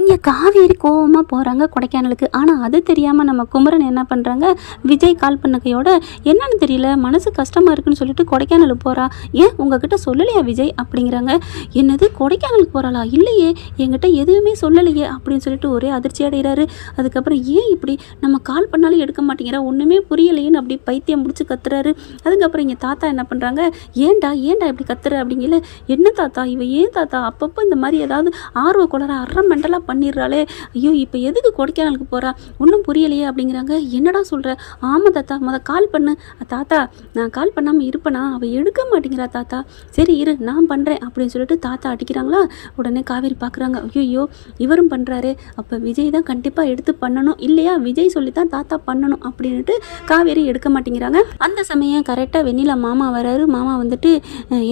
இங்கே காவேரி கோவமாக போகிறாங்க கொடைக்கானலுக்கு. ஆனால் அது தெரியாமல் நம்ம குமரன் என்ன பண்ணுறாங்க, விஜய் கால் பண்ணக்கையோட என்னன்னு தெரியல மனசு கஷ்டமாக இருக்குன்னு சொல்லிட்டு கொடைக்கானலுக்கு போகிறா. ஏன் உங்ககிட்ட சொல்லலையா விஜய் அப்படிங்கிறாங்க. என்னது கொடைக்கானலுக்கு போகிறாளா? இல்லையே, என்கிட்ட எதுவுமே சொல்லலையே அப்படின்னு சொல்லிட்டு ஒரே அதிர்ச்சி அடைகிறாரு. அதுக்கப்புறம் ஏன் இப்படி நம்ம கால் பண்ணாலும் எடுக்க மாட்டேங்கிறா, ஒன்றுமே புரியலையேன்னு அப்படி பைத்தியம் முடிச்சு கத்துறாரு. அதுக்கப்புறம் இங்கே தாத்தா என்ன பண்ணுறாங்க, ஏன்டா ஏன்டா இப்படி கத்துற அப்படிங்கல. என்ன தாத்தா இவ ஏன் தாத்தா அப்பப்போ இந்த மாதிரி ஏதாவது ஆர்வ குளர அரை மெண்டலாக பண்ணிடுறாளே, ஐயோ இப்போ எதுக்கு கொடைக்கானலுக்கு போகிறா ஒன்றும் புரியலையே அப்படிங்கிறாங்க. என்னடா சொல்கிற? ஆமாம் தாத்தா, கால் பண்ணு. தாத்தா நான் கால் பண்ணாமல் இருப்பேனா, அவள் எடுக்க மாட்டேங்கிறா தாத்தா. சரி இரு நான் பண்ணுறேன் அப்படின்னு சொல்லிட்டு தாத்தா அடிக்கிறாங்களா. உடனே காவேரி பார்க்குறாங்க, ஐயோ இவரும் பண்ணுறாரு, அப்போ விஜய் தான் கண்டிப்பாக எடுத்து பண்ணணும் இல்லையா, விஜய் சொல்லி தான் தாத்தா பண்ணணும் அப்படின்ட்டு காவேரி எடுக்க மாட்டேங்கிறாங்க. அந்த சமயம் கரெக்டாக வெண்ணிலா மாமா வராரு. மாமா வந்துட்டு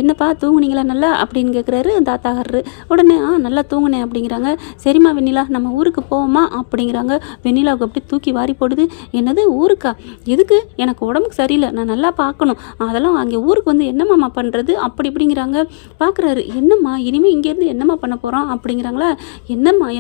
என்னப்பா தூங்குனீங்களா நல்லா அப்படின்னு கேட்குறாரு தாத்தாகாரரு. உடனே நல்லா தூங்குனேன் அப்படிங்கிறாங்க. சரிம்மா வெண்ணிலா நம்ம ஊருக்கு போவோமா அப்படிங்கிறாங்க. வெண்ணிலாவுக்கு அப்படி தூக்கி வாரி போடுது. என்னது ஊருக்கா? எதுக்கு? எனக்கு உடம்புக்கு சரியில்லை, நான் நல்லா பார்க்கணும், அதெல்லாம் அங்கே ஊருக்கு வந்து என்னம்மா பண்ணுறது அப்படி இப்படிங்கிறாங்க. பார்க்குறாரு, என்னம்மா இனிமேல் இங்கேருந்து என்னம்மா பண்ண போகிறோம் அப்படிங்கிறாங்களா.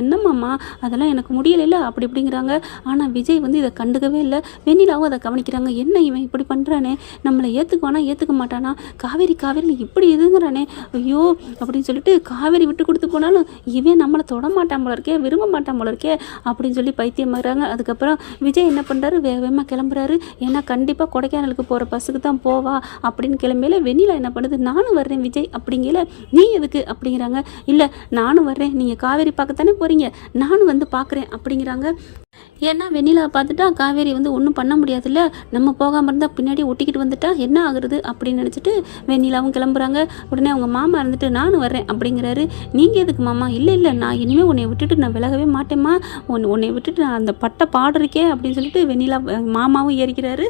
என்னம்மாம்மா அதெல்லாம் எனக்கு முடியலைல்ல அப்படி இப்படிங்கிறாங்க. ஆனால் விஜய் வந்து இதை கண்டுக்கவே இல்லை. வெண்ணிலாவும் அதை கவனிக்கிறாங்க. என்ன இவன் இப்படி பண்ணுறானே, நம்மளை ஏற்றுக்குவானா ஏற்றுக்க மாட்டானா, காவேரி காவேரி இப்படி எதுங்கிறானே, ஐயோ அப்படின்னு சொல்லிட்டு காவேரி விட்டு கொடுத்து போனாலும் இவன் நம்மளை தொட மாட்டான் போல இருக்கே, விரும்ப மாட்டான் போல இருக்கே அப்படின்னு சொல்லி பைத்தியம் ஆகிறாங்க. அதுக்கப்புறம் விஜய் என்ன பண்ணுறாரு, வேகமாக கிளம்புறாரு. ஏன்னா கண்டிப்பாக கொடைக்கானலுக்கு போகிற பஸ்ஸுக்கு தான் போவா அப்படின்னு கிளம்பியில வெண்ணிலா என்ன பண்ணுது, நானும் வர்றேன் விஜய் அப்படிங்கல. நீ எதுக்கு அப்படிங்கிறாங்க. இல்லை நானும் வர்றேன், நீங்கள் காவேரி பார்க்கத்தானே போகிறீங்க, நானும் வந்து பார்க்குறேன் அப்படிங்கிறாங்க. ஏன்னா வெண்ணிலா பார்த்துட்டா காவேரி வந்து ஒன்றும் பண்ண முடியாதுல்ல, நம்ம போகாமல் இருந்தால் பின்னாடி ஒட்டிக்கிட்டு வந்துட்டா என்ன ஆகுறது அப்படின்னு நினச்சிட்டு வெண்ணிலாவும் கிளம்புறாங்க. உடனே அவங்க மாமா இருந்துட்டு நானும் வர்றேன் அப்படிங்கிறாரு. நீங்கள் எதுக்கு மாமா? இல்லை நான் இனிமேல் உன்னை விட்டுட்டு நான் விலகவே மாட்டேம்மா, உன்னை விட்டுட்டு நான் அந்த பட்டை பாடுறக்கே அப்படின்னு சொல்லிட்டு வெண்ணிலா மாமாவும் ஏறிக்கிறாரு.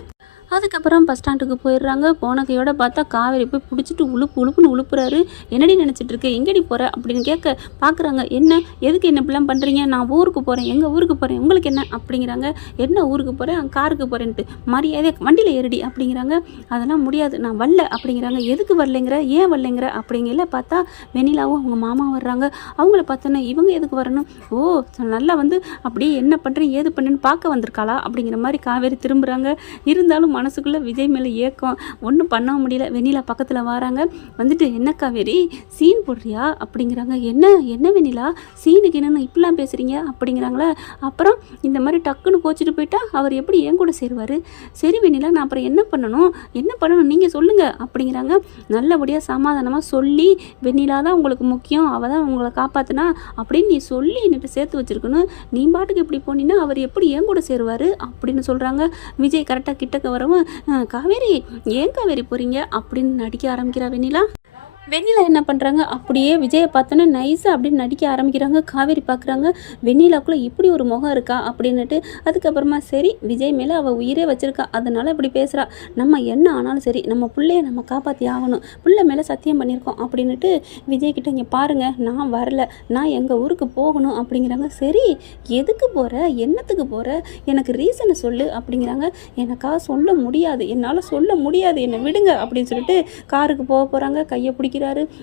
அதுக்கப்புறம் பஸ் ஸ்டாண்டுக்கு போயிடுறாங்க. போன கையோட பார்த்தா காவேரி போய் பிடிச்சிட்டு உழுப்புன்னு உழுப்புறாரு. என்னடி நினச்சிட்டு இருக்கு, எங்கடி போகிற அப்படின்னு கேட்க பார்க்குறாங்க. என்ன எதுக்கு என்ன இப்படிலாம் பண்ணுறீங்க, நான் ஊருக்கு போகிறேன், எங்கள் ஊருக்கு போகிறேன், உங்களுக்கு என்ன அப்படிங்கிறாங்க. என்ன ஊருக்கு போகிறேன், காருக்கு போகிறேன்ட்டு மரியாதை வண்டியில் ஏறடி அப்படிங்கிறாங்க. அதெல்லாம் முடியாது, நான் வரல அப்படிங்கிறாங்க. எதுக்கு வரலைங்கிற, ஏன் வரலைங்கிற அப்படிங்கல. பார்த்தா வெண்ணிலாவும் அவங்க மாமா வர்றாங்க. அவங்கள பார்த்தோன்னே இவங்க எதுக்கு வரணும், ஓ நல்லா வந்து அப்படியே என்ன பண்ணுறேன் ஏது பண்ணுன்னு பார்க்க வந்திருக்காளா அப்படிங்கிற மாதிரி காவேரி திரும்புகிறாங்க. இருந்தாலும் மனசுக்குள்ளே விஜய் மேலே ஏக்கம், ஒன்றும் பண்ண முடியல. வெண்ணிலா பக்கத்தில் வராங்க. வந்துட்டு என்ன காவேரி சீன் போடுறியா அப்படிங்கிறாங்க. என்ன வெண்ணிலா சீனுக்கு என்னென்னு இப்படிலாம் பேசுகிறீங்க அப்படிங்கிறாங்களா. அப்புறம் இந்த மாதிரி டக்குன்னு கோச்சிட்டு போயிட்டா அவர் எப்படி என் கூட சேருவார்? சரி வெண்ணிலா நான் அப்புறம் என்ன பண்ணணும் நீங்கள் சொல்லுங்கள் அப்படிங்கிறாங்க. நல்லபடியாக சமாதானமாக சொல்லி, வெண்ணிலா தான் உங்களுக்கு முக்கியம், அவள் தான் உங்களை காப்பாற்றினா அப்படின்னு நீ சொல்லி என்னட்டு சேர்த்து வச்சுருக்கணும். நீ பாட்டுக்கு இப்படி போனீன்னா அவர் எப்படி என் கூட சேருவார் அப்படின்னு சொல்கிறாங்க. விஜய் கரெக்டாக கிட்டக்க வரவும் காவேரி ஏன் காவேரி போகிறீங்க அப்படின்னு நடிக்க ஆரம்பிக்கிறா வெண்ணிலா. வெண்ணிலா என்ன பண்ணுறாங்க, அப்படியே விஜயை பார்த்தோன்னே நைஸாக அப்படின்னு நடிக்க ஆரம்பிக்கிறாங்க. காவேரி பார்க்குறாங்க, வெண்ணிலாக்குள்ளே இப்படி ஒரு முகம் இருக்கா அப்படின்னுட்டு. அதுக்கப்புறமா சரி விஜய் மேலே அவள் உயிரே வச்சுருக்கா, அதனால் இப்படி பேசுகிறா, நம்ம என்ன ஆனாலும் சரி நம்ம பிள்ளைய நம்ம காப்பாற்றி ஆகணும், பிள்ளை மேலே சத்தியம் பண்ணியிருக்கோம் அப்படின்ட்டு விஜய்கிட்ட இங்கே பாருங்கள் நான் வரல, நான் எங்கள் ஊருக்கு போகணும் அப்படிங்கிறாங்க. சரி எதுக்கு போகிற, என்னத்துக்கு போகிற, எனக்கு ரீசனை சொல்லு அப்படிங்கிறாங்க. எனக்கா சொல்ல முடியாது, என்னால் சொல்ல முடியாது, என்னை விடுங்க அப்படின்னு சொல்லிட்டு காருக்கு போகிறாங்க. கையை பிடிக்கிறாரு.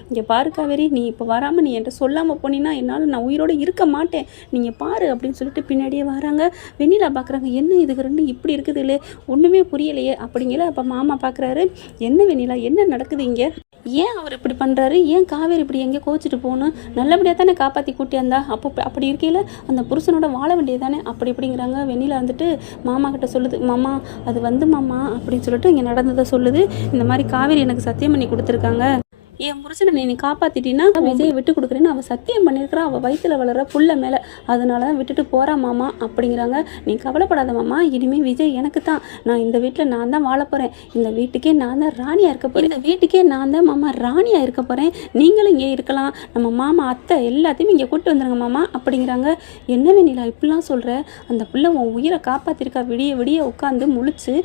இங்கே பாரு காவேரி, நீ இப்போ வராமல் நீ என்கிட்ட சொல்லாமல் போனீங்கன்னா என்னால் நான் உயிரோடு இருக்க மாட்டேன், நீங்கள் பாரு அப்படின்னு சொல்லிட்டு பின்னாடியே வராங்க. வெண்ணிலா பார்க்குறாங்க, என்ன இதுக்கு ரெண்டு இப்படி இருக்குது இல்லையே, ஒன்றுமே புரியலையே அப்படிங்கல. அப்போ மாமா பார்க்குறாரு, என்ன வெண்ணிலா என்ன நடக்குது இங்கே, ஏன் அவர் இப்படி பண்ணுறாரு, ஏன் காவேரி இப்படி எங்கே கோச்சிட்டு போகணும், நல்லபடியாக தானே காப்பாற்றி கூட்டியாந்தா, அப்படி இருக்கையில் அந்த புருஷனோட வாழ வேண்டியது தானே அப்படி இப்படிங்கிறாங்க. வெண்ணிலா வந்துட்டு மாமா கிட்ட சொல்லுது, மாமா அது வந்து மாமா அப்படின்னு சொல்லிட்டு இங்கே நடந்ததை சொல்லுது. இந்த மாதிரி காவேரி எனக்கு சத்தியம் பண்ணி கொடுத்துருக்காங்க, என் புருஷனை நீ காப்பாற்றிட்டின்னா விஜயை விட்டு கொடுக்குறேன்னு அவள் சத்தியம் பண்ணியிருக்கிறா, அவள் வயிற்றில் வளர புள்ள மேலே, அதனால தான் விட்டுட்டு போகிறா மாமா அப்படிங்கிறாங்க. நீ கவலைப்படாத மாமா, இனிமேல் விஜய் எனக்கு தான், நான் இந்த வீட்டில் நான் தான் வாழ போகிறேன், இந்த வீட்டுக்கே நான் தான் ராணியாக இருக்க போகிறேன், இந்த வீட்டுக்கே நான் தான் மாமா ராணியாக இருக்க போகிறேன், நீங்களும் இங்கே இருக்கலாம், நம்ம மாமா அத்தை எல்லாத்தையும் இங்கே கூப்பிட்டு வந்துடுங்க மாமா அப்படிங்கிறாங்க. என்ன வேணிலா இப்படிலாம் சொல்கிற, அந்த பிள்ளை உன் உயிரை காப்பாற்றிருக்கா, விடிய விடிய உட்காந்து முழிச்சு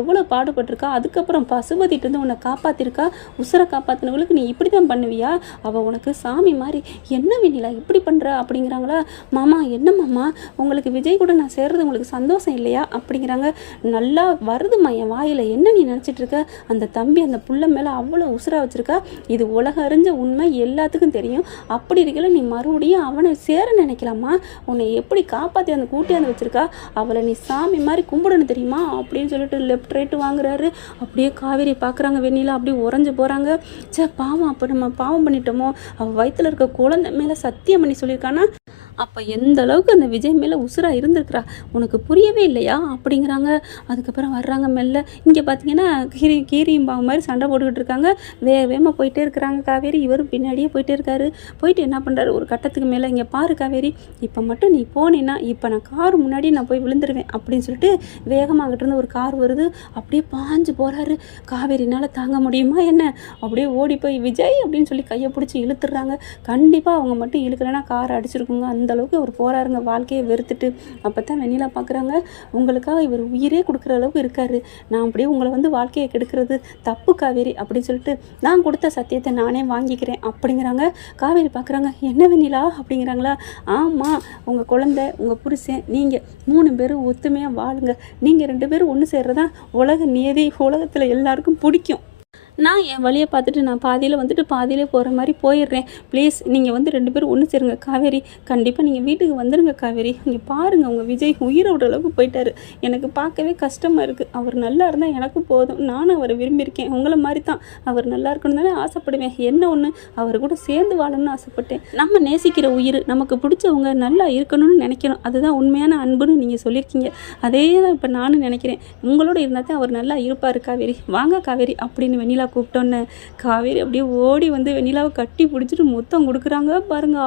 எவ்வளோ பாடுபட்டிருக்கா, அதுக்கப்புறம் பசுபதிட்டு உன்னை காப்பாற்றிருக்கா, உசுரை காப்பாற்றினவங்களுக்கு எல்லாத்துக்கும் நீ இப்படி தான் பண்ணுவியா? அவள் உனக்கு சாமி மாதிரி. என்ன வெண்ணிலா இப்படி பண்ணுற அப்படிங்கிறாங்களா? மாமா என்ன மாமா உங்களுக்கு விஜய் கூட நான் சேர்றது உங்களுக்கு சந்தோஷம் இல்லையா அப்படிங்கிறாங்க. நல்லா வருதுமா என் வாயில். என்ன நீ நினச்சிட்டு இருக்க? அந்த தம்பி அந்த புள்ள மேலே அவ்வளோ உசுராக வச்சுருக்கா. இது உலக அறிஞ்ச உண்மை, எல்லாத்துக்கும் தெரியும். அப்படி இருக்கல நீ மறுபடியும் அவனை சேர நினைக்கலாமா? உன்னை எப்படி காப்பாற்றி அந்த கூட்டியாந்து வச்சுருக்கா? அவளை நீ சாமி மாதிரி கும்பிடணும் தெரியுமா அப்படின்னு சொல்லிட்டு லெஃப்ட் ரைட்டு வாங்குறாரு. அப்படியே காவேரி பார்க்குறாங்க வெண்ணிலா, அப்படியே உறைஞ்சு போகிறாங்க. சே பாவம், அப்போ நம்ம பாவம் பண்ணிட்டோமோ? அவள் வயிற்றில் இருக்க குழந்தை மேலே சத்தியம் பண்ணி சொல்லியிருக்கானா? அப்போ எந்த அளவுக்கு அந்த விஜய் மேலே உசுராக இருந்திருக்கிறா, உனக்கு புரியவே இல்லையா அப்படிங்கிறாங்க. அதுக்கப்புறம் வர்றாங்க மெல்ல. இங்கே பார்த்தீங்கன்னா கீரியும் பாவம் மாதிரி சண்டை போட்டுக்கிட்டு இருக்காங்க. வேகமாக போயிட்டே இருக்கிறாங்க காவேரி. இவரும் பின்னாடியே போயிட்டே இருக்காரு. போயிட்டு என்ன பண்ணுறாரு, ஒரு கட்டத்துக்கு மேலே, இங்கே பாரு காவேரி, இப்போ மட்டும் நீ போனீன்னா இப்போ நான் கார் முன்னாடி நான் போய் விழுந்துருவேன் அப்படின்னு சொல்லிட்டு வேகமாகிட்டு இருந்து ஒரு கார் வருது. அப்படியே பாஞ்சு போகிறாரு. காவேரினால் தாங்க முடியுமா என்ன? அப்படியே ஓடி போய் விஜய் அப்படின்னு சொல்லி கையை பிடிச்சி இழுத்துடுறாங்க. கண்டிப்பாக அவங்க மட்டும் இழுக்கலைன்னா காரை அடிச்சிருக்குங்க. அந்த அளவுக்கு அவர் போகிறாருங்க, வாழ்க்கையை வெறுத்துட்டு. அப்போ தான் வெண்ணிலா பார்க்குறாங்க, உங்களுக்காக இவர் உயிரே கொடுக்குற அளவுக்கு இருக்காரு. நான் அப்படியே உங்களை வந்து வாழ்க்கையை கெடுக்கிறது தப்பு காவேரி அப்படின்னு சொல்லிட்டு நான் கொடுத்த சத்தியத்தை நானே வாங்கிக்கிறேன் அப்படிங்கிறாங்க. காவேரி பார்க்குறாங்க, என்ன வெண்ணிலா அப்படிங்கிறாங்களா? ஆமாம், உங்கள் குழந்தை, உங்கள் புருஷன், நீங்கள் 3 பேரும் ஒத்துமையாக வாழுங்க. நீங்கள் 2 பேரும் ஒன்று சேர்றதான் உலக நியதி. உலகத்தில் எல்லாருக்கும் பிடிக்கும். நான் என் வழியை பார்த்துட்டு நான் பாதியில் வந்துட்டு பாதியிலே போகிற மாதிரி போயிடுறேன். ப்ளீஸ் நீங்கள் வந்து 2 பேரும் ஒன்று சேருங்க காவேரி. கண்டிப்பாக நீங்கள் வீட்டுக்கு வந்துடுங்க காவேரி. இங்கே பாருங்கள், உங்கள் விஜய் உயிரை விட அளவுக்கு போயிட்டாரு. எனக்கு பார்க்கவே கஷ்டமாக இருக்குது. அவர் நல்லா இருந்தால் எனக்கு போதும். நானும் அவரை விரும்பியிருக்கேன். உங்களை மாதிரி தான் அவர் நல்லா இருக்கணும் தானே ஆசைப்படுவேன். என்ன ஒன்று, அவர் கூட சேர்ந்து வாழணும்னு ஆசைப்பட்டேன். நம்ம நேசிக்கிற உயிர், நமக்கு பிடிச்சவங்க நல்லா இருக்கணும்னு நினைக்கணும். அதுதான் உண்மையான அன்புன்னு நீங்கள் சொல்லியிருக்கீங்க. அதே தான் இப்போ நானும் நினைக்கிறேன். உங்களோட இருந்தால் தான் அவர் நல்லா இருப்பார் காவேரி. வாங்க காவேரி அப்படின்னு வெண்ணிலா கூப்பிட்டோன்னு காவேரி அப்படியே ஓடி வந்து வெண்ணிலாவை கட்டி பிடிச்சிட்டு முத்தம் கொடுக்குறாங்க பாருங்க.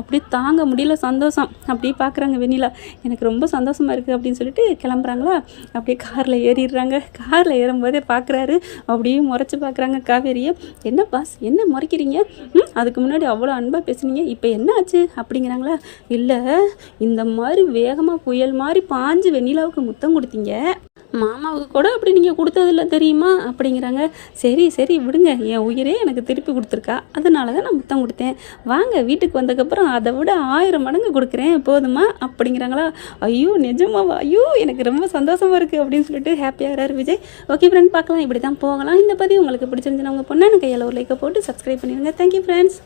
அப்படியே தாங்க முடியல சந்தோஷம். அப்படியே பார்க்குறாங்க வெண்ணிலா, எனக்கு ரொம்ப சந்தோஷமாக இருக்குது அப்படின்னு சொல்லிட்டு கிளம்புறாங்களா. அப்படியே காரில் ஏறிடுறாங்க. காரில் ஏறும்போதே பார்க்குறாரு. அப்படியே முறைச்சி பார்க்குறாங்க காவேரியை. என்ன பாஸ், என்ன முறைக்கிறீங்க? அதுக்கு முன்னாடி அவ்வளோ அன்பாக பேசுனீங்க, இப்போ என்ன ஆச்சு அப்படிங்கிறாங்களா. இல்லை, இந்த மாதிரி வேகமாக புயல் மாதிரி பாஞ்சு வெண்ணிலாவுக்கு முத்தம் கொடுத்தீங்க, மாமாவுக்கு கூட அப்படி நீங்கள் கொடுத்ததில்ல தெரியுமா அப்படிங்கிறாங்க. சரி சரி விடுங்க, என் உயிரே எனக்கு திருப்பி கொடுத்துருக்கா, அதனால தான் நான் முத்தம் கொடுத்தேன். வாங்க வீட்டுக்கு வந்ததுக்கப்புறம் அதை விட 1000 மடங்கு கொடுக்குறேன், போதுமா அப்படிங்கிறாங்களா. ஐயோ நிஜமாவா? ஐயோ எனக்கு ரொம்ப சந்தோஷமாக இருக்குது அப்படின்னு சொல்லிட்டு ஹாப்பியாகிறார் விஜய். ஓகே ஃப்ரெண்ட், பார்க்கலாம், இப்படி தான் போகலாம். இந்த பதிவு உங்களுக்கு பிடிச்சிருந்துச்சுன்னா உங்கள் பொண்ணான கையால் ஒரு லைக்கை போட்டு சப்ஸ்கிரைப் பண்ணிடுங்க. Thank you friends.